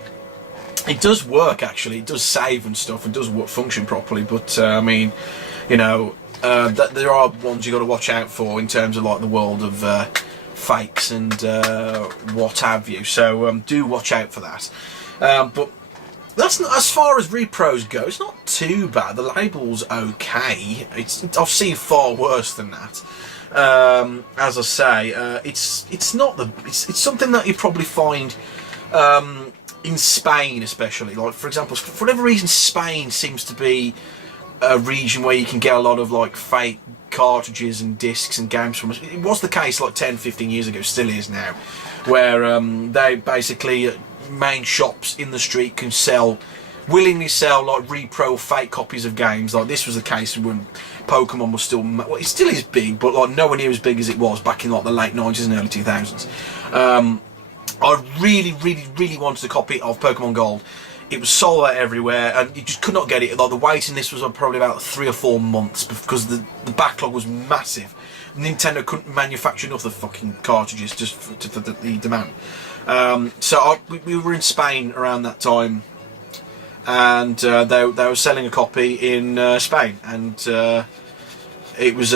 It does work, actually. It does save and stuff and does function properly, but I mean, you know, there are ones you got to watch out for in terms of like the world of fakes and what have you, so do watch out for that. But that's not, as far as repros go, it's not too bad. The label's okay. I've seen far worse than that. As I say, it's not the. It's something that you probably find in Spain, especially. Like, for example, for whatever reason, Spain seems to be a region where you can get a lot of like fake cartridges and discs and games from. It was the case like 10-15 years ago, still is now, where they basically main shops in the street can willingly sell like repro fake copies of games. Like this was the case when Pokemon was still, well, it still is big, but like nowhere near as big as it was back in like the late 90s and early 2000s. I really wanted a copy of Pokemon Gold. It was sold out everywhere, and you just could not get it. Like the waiting list was probably about 3 or 4 months because the backlog was massive. Nintendo couldn't manufacture enough of the fucking cartridges just for the demand. So we were in Spain around that time, and they were selling a copy in Spain, and it was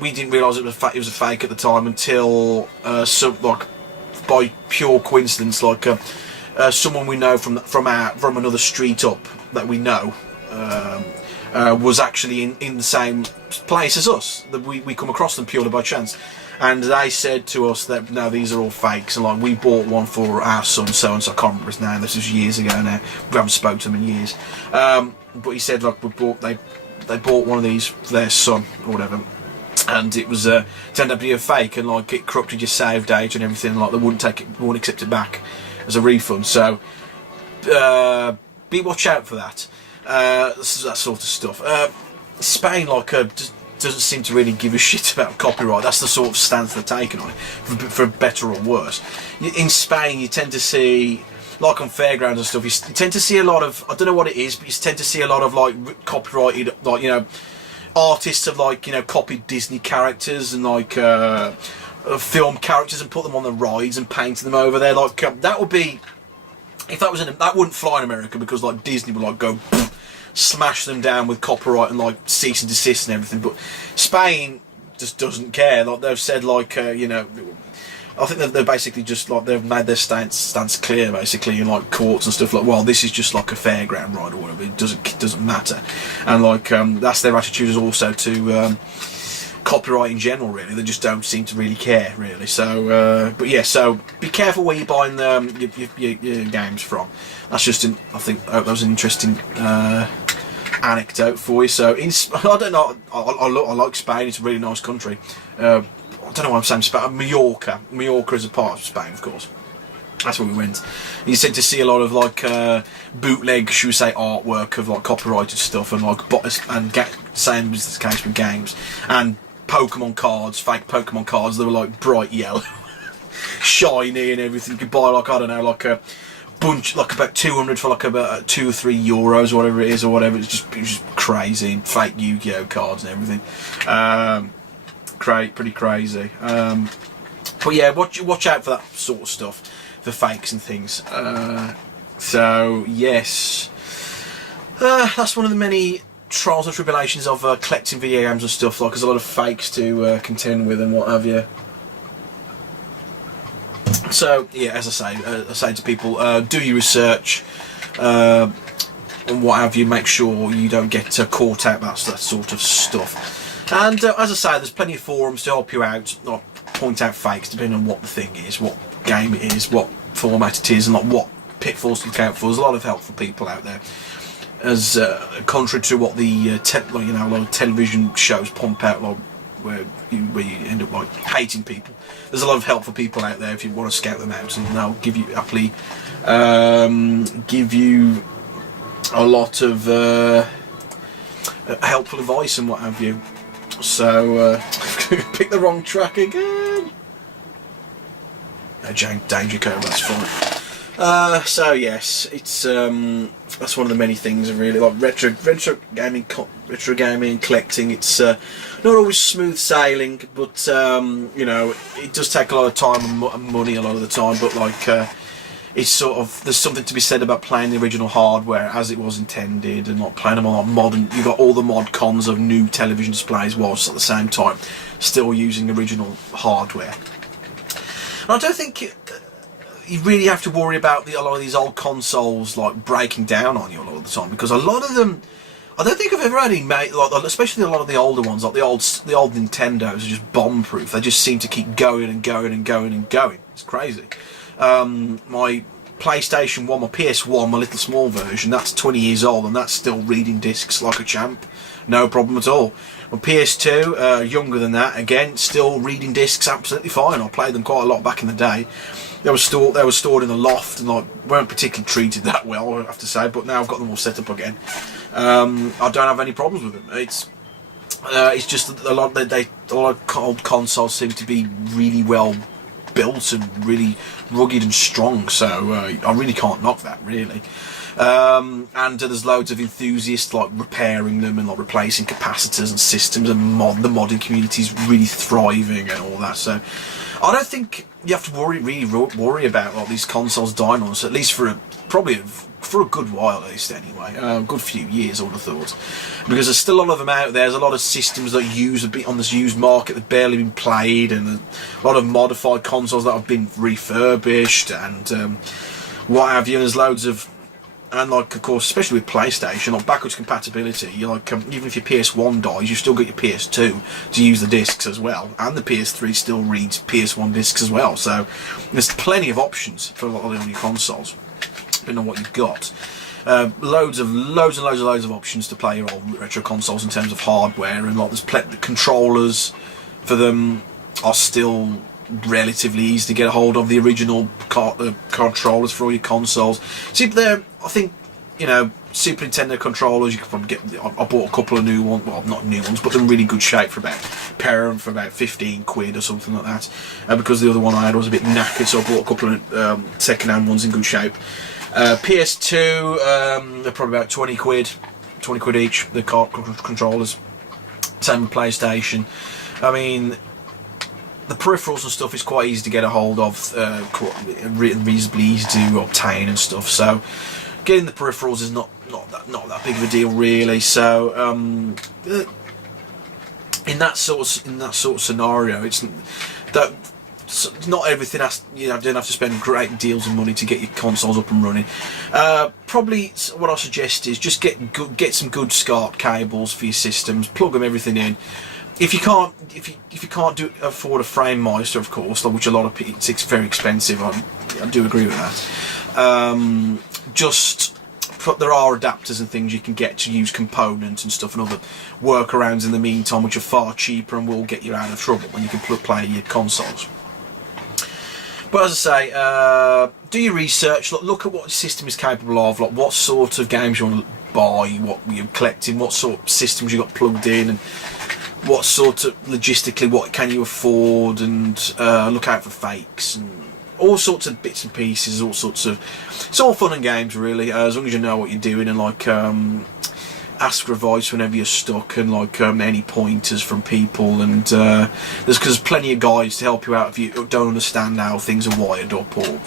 we didn't realise it was a fake at the time until like by pure coincidence, like someone we know from another street up that we know was actually in the same place as us. That we come across them purely by chance. And they said to us that no, these are all fakes, and like we bought one for our son, so and so. I can't remember his name. This was years ago now. We haven't spoken to him in years. But he said like they bought one of these for their son or whatever, and it was turned out to be a fake, and like it corrupted your save data and everything. Like they wouldn't accept it back as a refund. So be watch out for that. That sort of stuff. Spain just doesn't seem to really give a shit about copyright. That's the sort of stance they're taking on it, for better or worse. In Spain, you tend to see, like on fairgrounds and stuff, you tend to see a lot of, I don't know what it is, but you tend to see a lot of like copyrighted, like, you know, artists have like, you know, copied Disney characters and like film characters and put them on the rides and painted them over there. Like that would be, if that was that wouldn't fly in America, because like Disney would like go smash them down with copyright and like cease and desist and everything. But Spain just doesn't care. Like they've said, like you know, I think they're basically just like they've made their stance clear basically in like courts and stuff. Like, well, this is just like a fairground ride or whatever. It doesn't matter. And like that's their attitude is also to copyright in general. Really, they just don't seem to really care really. So, but yeah, so be careful where you're buying your games from. That's just I think that was an interesting anecdote for you. So I don't know. I like Spain. It's a really nice country. I don't know why I'm saying Spain. Mallorca is a part of Spain, of course. That's where we went. You tend to see a lot of like bootleg, should we say, artwork of like copyrighted stuff, and like same as the case with games and Pokemon cards, fake Pokemon cards. They were like bright yellow, shiny and everything. You could buy like, I don't know, like a bunch, like about 200 for like about €2 or €3 or whatever it is, or whatever. It's just crazy. Fake Yu-Gi-Oh cards and everything. Pretty crazy. But yeah, watch out for that sort of stuff, for fakes and things. So yes, that's one of the many trials and tribulations of collecting video games and stuff. Like, there's a lot of fakes to contend with and what have you. So yeah, as I say to people, do your research and what have you. Make sure you don't get caught out that sort of stuff. And as I say, there's plenty of forums to help you out, like point out fakes depending on what the thing is, what game it is, what format it is, and like what pitfalls to look out for. There's a lot of helpful people out there. As contrary to what the a lot of television shows pump out, like where you end up like hating people. There's a lot of helpful people out there if you want to scout them out, and they'll give you happily give you a lot of helpful advice and what have you. So pick the wrong track again. Danger code, that's fine. So yes, it's that's one of the many things I really like. Retro gaming, collecting. It's not always smooth sailing, but you know, it does take a lot of time and money a lot of the time. But like, it's sort of, there's something to be said about playing the original hardware as it was intended, and not playing them on modern. You got all the mod cons of new television displays, whilst at the same time still using original hardware. And I don't think you really have to worry about a lot of these old consoles like breaking down on you a lot of the time, because a lot of them, I don't think I've ever had any made, like, especially a lot of the older ones, like the old Nintendos are just bomb-proof. They just seem to keep going and going and going and going. It's crazy. My PlayStation 1, my PS1, my little small version, that's 20 years old and that's still reading discs like a champ. No problem at all. My PS2, younger than that, again, still reading discs absolutely fine. I played them quite a lot back in the day. They were stored in the loft and like weren't particularly treated that well, I have to say. But now I've got them all set up again. I don't have any problems with them. It's just that a lot of old consoles seem to be really well built and really rugged and strong. So I really can't knock that, really. And there's loads of enthusiasts like repairing them and like replacing capacitors and systems, and the modding community is really thriving and all that. So I don't think you have to really worry about like these consoles dying on us, at least for a good while, at least anyway. A good few years, I would have thought, because there's still a lot of them out there. There's a lot of systems that use a bit on this used market that barely been played, and a lot of modified consoles that have been refurbished and what have you. And there's loads of, and like, of course, especially with PlayStation, like backwards compatibility. You like, even if your PS1 dies, you've still got your PS2 to use the discs as well, and the PS3 still reads PS1 discs as well. So there's plenty of options for a lot of your consoles, depending on what you've got. Loads of options to play your old retro consoles in terms of hardware, and like there's the controllers for them are still relatively easy to get a hold of. The original controllers for all your consoles. See, I think, you know, Super Nintendo controllers, you could probably get. I bought a couple of new ones, well, not new ones, but they're in really good shape for about pair of them for about 15 quid or something like that. Because the other one I had was a bit knackered, so I bought a couple of second-hand ones in good shape. PS2, they're probably about 20 quid each, the controllers. Same with PlayStation. I mean, the peripherals and stuff is quite easy to get a hold of, reasonably easy to obtain and stuff. So getting the peripherals is not that big of a deal, really. So in that sort of scenario, it's that. So not everything you don't have to spend great deals of money to get your consoles up and running. Probably what I suggest is just get some good SCART cables for your systems, plug everything in. If you can't afford a Framemeister, of course, which a lot of people, it's very expensive. I do agree with that. There are adapters and things you can get to use components and stuff, and other workarounds in the meantime, which are far cheaper and will get you out of trouble when you can play your consoles. But as I say, do your research. Look at what your system is capable of. Like what sort of games you want to buy, what you're collecting, what sort of systems you got plugged in, and what sort of logistically what can you afford, and look out for fakes and all sorts of bits and pieces. It's all fun and games, really, as long as you know what you're doing, and like ask for advice whenever you're stuck, and like any pointers from people, and there's plenty of guides to help you out if you don't understand how things are wired up, or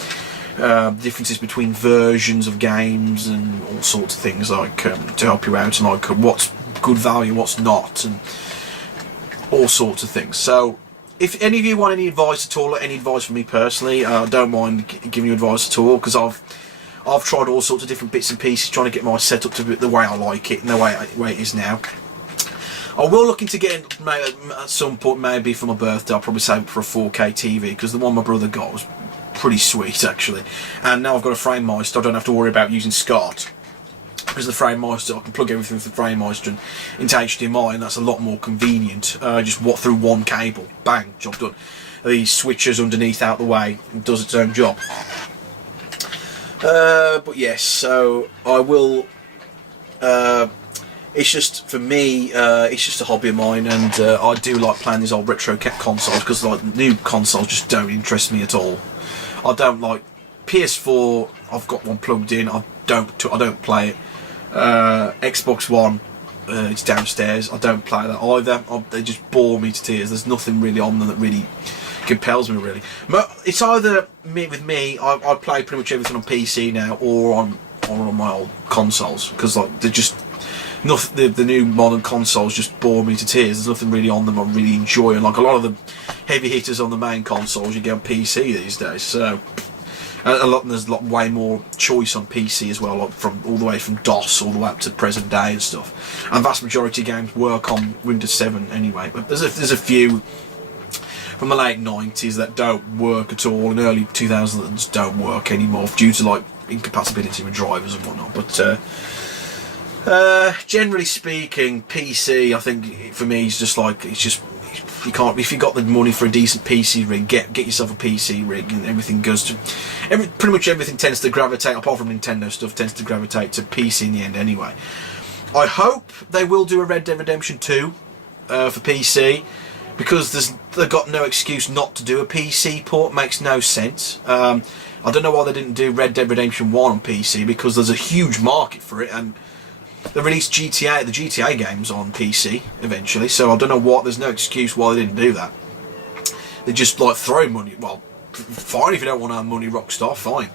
differences between versions of games and all sorts of things, like to help you out, and like what's good value, what's not, and all sorts of things. So if any of you want any advice at all, or any advice from me personally, I don't mind giving you advice at all, because I've tried all sorts of different bits and pieces trying to get my setup to be the way I like it and the way it is now. I will look into getting at some point, maybe for my birthday, I'll probably save it for a 4K TV, because the one my brother got was pretty sweet actually. And now I've got a Framemeister, I don't have to worry about using SCART. because the Framemeister, I can plug everything through the Framemeister and into HDMI, and that's a lot more convenient. Just what through one cable, bang, job done. The switches underneath out the way, it does its own job. But yes, so I will. It's just, for me, it's just a hobby of mine, and I do like playing these old retro consoles, because like new consoles just don't interest me at all. I don't like PS4. I've got one plugged in. I don't play it. Xbox One, it's downstairs. I don't play that either. They just bore me to tears. There's nothing really on them that really compels me, really. But it's either with me. I play pretty much everything on PC now, or on my old consoles, because like they're just nothing. The new modern consoles just bore me to tears. There's nothing really on them I really enjoy, and like a lot of the heavy hitters on the main consoles you get on PC these days. So there's way more choice on PC as well, like from all the way from DOS all the way up to present day and stuff. And vast majority of games work on Windows 7 anyway. But there's a few from the late 90s that don't work at all, and early 2000s don't work anymore due to like incompatibility with drivers and whatnot. But generally speaking, PC, I think for me is just like, it's just, you can't, if you got the money for a decent PC rig, get yourself a PC rig, and everything goes to pretty much everything tends to gravitate, apart from Nintendo stuff, tends to gravitate to PC in the end anyway. I hope they will do a Red Dead Redemption 2 for PC, because they've got no excuse not to do a PC port. Makes no sense. I don't know why they didn't do Red Dead Redemption 1 on PC, because there's a huge market for it, and they released the GTA games on PC eventually, so I don't know what, there's no excuse why they didn't do that. They just like throw money. Well, fine, if you don't want to have money, Rockstar, fine.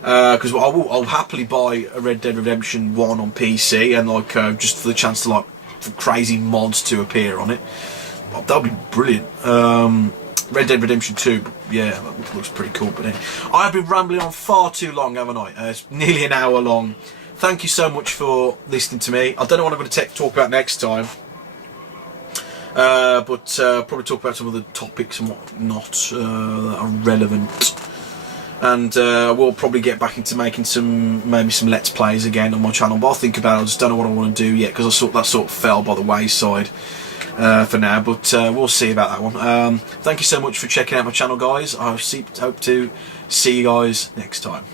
Because I'll happily buy a Red Dead Redemption 1 on PC, and like just for the chance to like for crazy mods to appear on it. That'll be brilliant. Red Dead Redemption 2, yeah, that looks pretty cool. But anyway, I've been rambling on far too long, haven't I? It's nearly an hour long. Thank you so much for listening to me. I don't know what I'm going to talk about next time, but probably talk about some of the topics and whatnot that are relevant. And we'll probably get back into making maybe some Let's Plays again on my channel. But I'll think about it. I just don't know what I want to do yet, because that sort of fell by the wayside for now. But we'll see about that one. Thank you so much for checking out my channel, guys. I hope to see you guys next time.